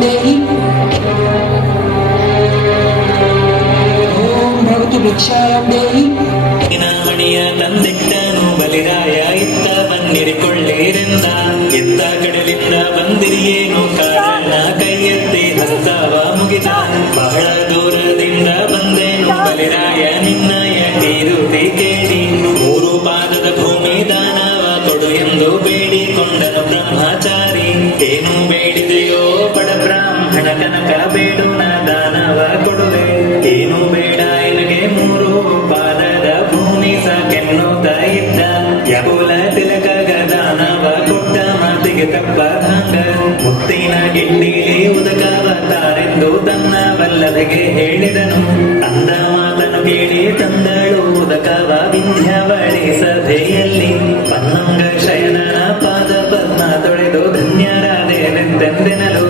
देहि ओम भवतु भिक्षां देहि ಮಣಿಯ ತಂದಿಟ್ಟನು ಬಲಿರಾಯ ಇತ್ತ ಬನ್ನಿರಿಕೊಳ್ಳಿರೆಂದ ಎತ್ತ ಕಡಲಿಂದ ಬಂದಿರಿಯೇನು ಕಾರಣ ಕೈಯೆತ್ತಿ ಹಸ್ತವ ಮುಗಿದ ಬಹಳ ದೂರದಿಂದ ಬಂದೇನು ಬಲಿರಾಯ ನಿನ್ನಯ ಕೀರುತಿ ಕೇಳಿ ಮೂರು ಪಾದದ ಭೂಮಿ ದಾನವ ಕೊಡು ಎಂದು ಬೇಡಿಕೊಂಡನು ಬ್ರಹ್ಮಚಾರಿ ಏನು ಬೇಡಿದೆಯೋ ಬಡ ಬ್ರಾಹ್ಮಣ ಕನಕ ಬೇಡುನ ದಾನವ ಕೊಡುವೆ ಏನು ಬೇಡ ಎನಗೆ ಮೂರು ಪಾದದ ಭೂಮಿ ಸಾಕೆನ್ನುತ್ತ ಇದ್ದ ಯಕುಲ ತಿಲಕಗ ದಾನವ ಕೊಟ್ಟ ಮಾತಿಗೆ ತಪ್ಪದಂಗ ಮುತ್ತಿನ ಗಿಂಡಿಲಿ ಉದಕವ ತಾರೆಂದು ತನ್ನ ವಲ್ಲಭೆಗೆ ಹೇಳಿದನು ಅಂದ ಮಾತನು ಕೇಳಿ ತಂದಳು ಉದಕವ ವಿಂಧ್ಯವಳಿ ಸಭೆಯಲ್ಲಿ ಪನ್ನಂಗ ಶಯನನ ಪಾದ ಪದ್ಮ ತೊಳೆದು ಧನ್ಯರಾದೇನೆಂದೆಂದೆನಲು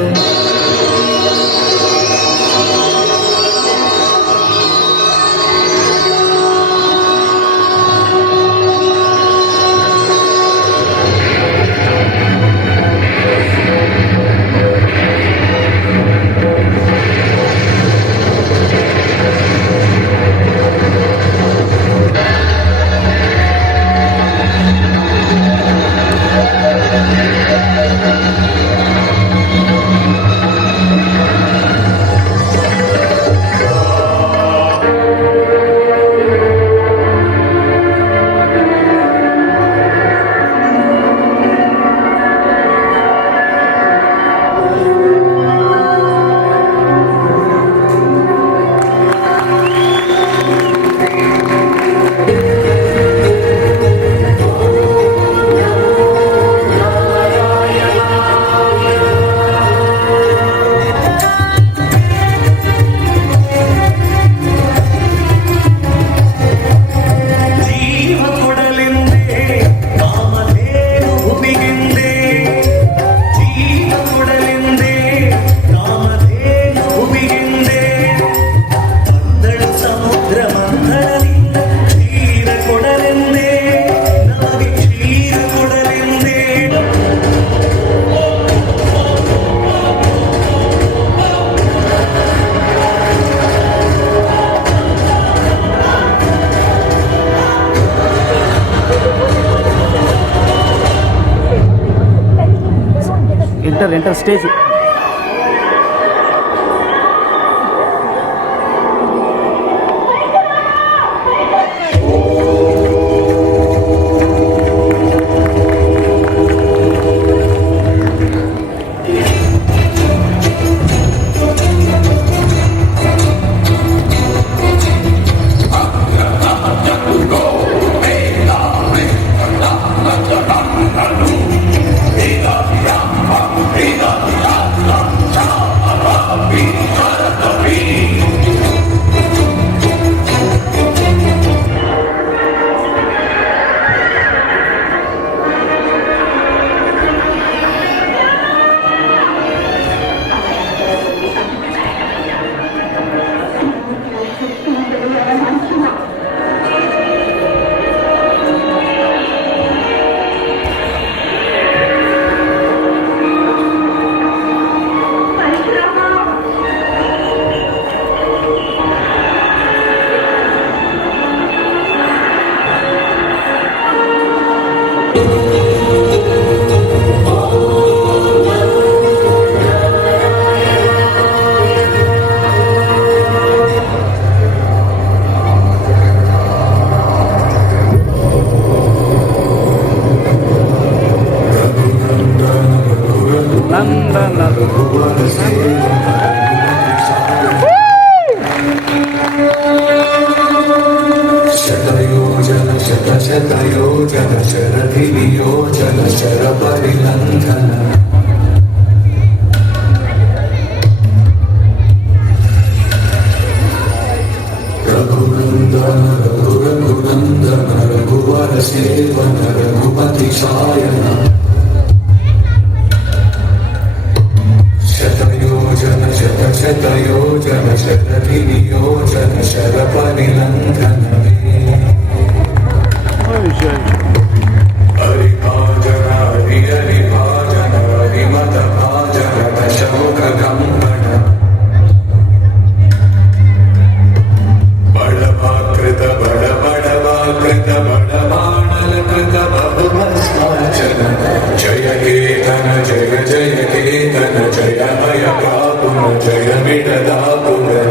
enter stage. शतयोजन शरधियोजन शर परिलंघन रघुनंदन रघुनंदन रघुवर सेवन रघुपति शायन शतयोजन शतयोजन शरधियोजन शर परिलंघन हरिभाजन हरिभाजन हरिमत भाजन दशमुख गम स्मार्चन जय केतन जय जय केतन जय मय प्रापुन जय विडदापुर